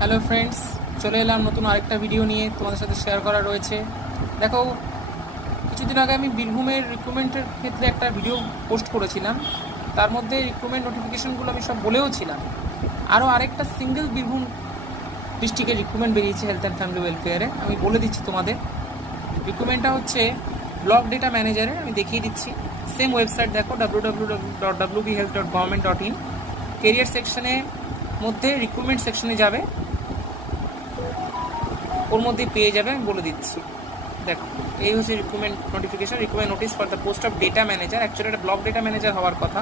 Hello friends, চলে এলাম নতুন আরেকটা ভিডিও নিয়ে তোমাদের সাথে শেয়ার করা রয়েছে। দেখো, কিছুদিন আগে আমি বীরভূমের রিক্রুটমেন্টের ক্ষেত্রে একটা ভিডিও পোস্ট করেছিলাম। তার মধ্যে রিক্রুটমেন্ট নোটিফিকেশনগুলো আমি সব বলেও ছিলাম। আরও আরেকটা সিঙ্গেল বীরভূম ডিস্ট্রিক্টের রিক্রুটমেন্ট বেরিয়েছে হেলথ অ্যান্ড ফ্যামিলি ওয়েলফেয়ারে। আমি বলে দিচ্ছি তোমাদের। রিক্রুটমেন্টটা হচ্ছে ব্লক ডেটা ম্যানেজারে। আমি দেখিয়ে দিচ্ছি। সেম ওয়েবসাইট দেখো, www.wbhealth.government.in। কেরিয়ার সেকশনে মধ্যে রিক্রুটমেন্ট সেকশনে যাবে, ওর মধ্যে পেয়ে যাবে। আমি বলে দিচ্ছি, দেখো এই হচ্ছে recruitment notification, recruitment notice for the post of data manager. Actually এটা ব্লক ডেটা ম্যানেজার হওয়ার কথা,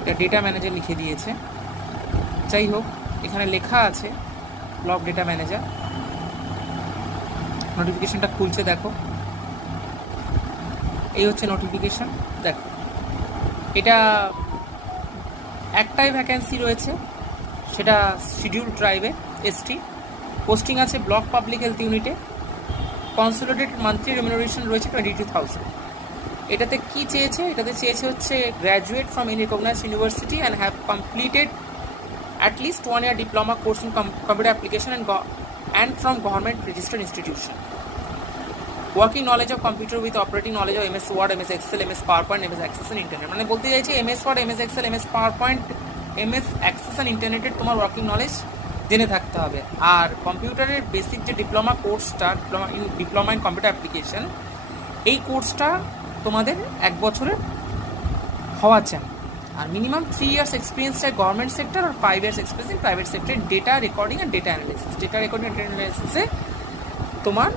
এটা ডেটা ম্যানেজার লিখে দিয়েছে। যাই হোক, এখানে লেখা আছে ব্লক ডেটা ম্যানেজার। নোটিফিকেশনটা খুলছে, দেখো এই হচ্ছে নোটিফিকেশন। দেখো, এটা একটাই ভ্যাকেন্সি রয়েছে, সেটা শিডিউল ট্রাইবে এসটি। পোস্টিং আছে ব্লক পাবলিক হেলথ ইউনিটে। কনসোলিডেটেড মান্থলি রেমুনারেশন রয়েছে 22,000। এটাতে কি চেয়েছে? এটাতে চেয়েছে হচ্ছে graduate from any recognised university and have completed at least 1 year diploma course in computer application and from government registered institution. Working knowledge of computer with operating knowledge of MS Word, MS Excel, MS PowerPoint, MS Access and Internet. মানে বলতে চাইছি MS Word, MS Excel, MS PowerPoint, MS Access and Internet তোমার working knowledge জেনে থাকতে হবে। আর কম্পিউটারের basic যে diploma কোর্সটা, ডিপ্লোমা ইন কম্পিউটার অ্যাপ্লিকেশন, এই কোর্সটা তোমাদের 1 বছরের হওয়া চাই। আর মিনিমাম 3 years এক্সপিরিয়েন্স চাই গভর্নমেন্ট সেক্টর, আর 5 years experience in private sector data recording আর ডেটা অ্যানালিসিস। ডেটা রেকর্ডিং আর ডেটা অ্যানালিসিসে তোমার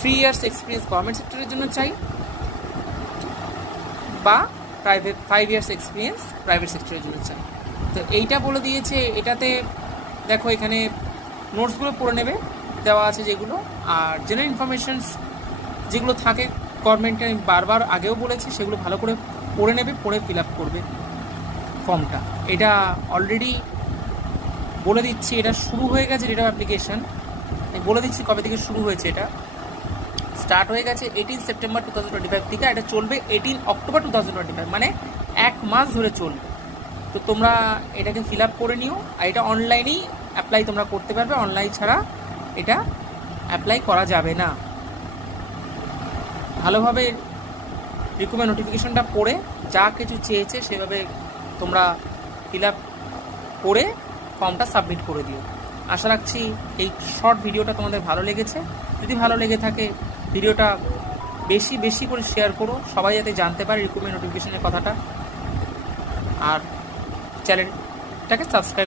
3 years এক্সপিরিয়েন্স গভর্নমেন্ট সেক্টরের জন্য চাই, বা 5 years এক্সপিরিয়েন্স প্রাইভেট সেক্টরের জন্য চাই। তো এইটা বলে দিয়েছে। এটাতে দেখো, এখানে নোটসগুলো পড়ে নেবে, দেওয়া আছে যেগুলো। আর জেনারেল ইনফরমেশনস যেগুলো থাকে গভর্নমেন্টে, আমি বারবার আগেও বলেছি, সেগুলো ভালো করে পড়ে নেবে, পড়ে ফিল আপ করবে ফর্মটা। এটা অলরেডি বলে দিচ্ছি, এটা শুরু হয়ে গেছে ডেটা অ্যাপ্লিকেশন। আমি বলে দিচ্ছি কবে থেকে শুরু হয়েছে। এটা স্টার্ট হয়ে গেছে 18 সেপ্টেম্বর 2025 থেকে, এটা চলবে 18 অক্টোবর 2025, মানে 1 মাস ধরে চলবে। তো তোমরা এটাকে ফিল আপ করে নিও। আর এটা অনলাইনেই অ্যাপ্লাই তোমরা করতে পারবে, অনলাইন ছাড়া এটা অ্যাপ্লাই করা যাবে না। ভালোভাবে রিক্রুটমেন্ট নোটিফিকেশনটা পড়ে যা কিছু চেয়েছে সেভাবে তোমরা ফিল আপ করে ফর্মটা সাবমিট করে দিও। আশা রাখছি এই শর্ট ভিডিওটা তোমাদের ভালো লেগেছে। যদি ভালো লেগে থাকে, ভিডিওটা বেশি বেশি করে শেয়ার করো, সবাই যাতে জানতে পারে রিক্রুটমেন্ট নোটিফিকেশনের কথাটা। আর চ্যানেলটাকে সাবস্ক্রাইব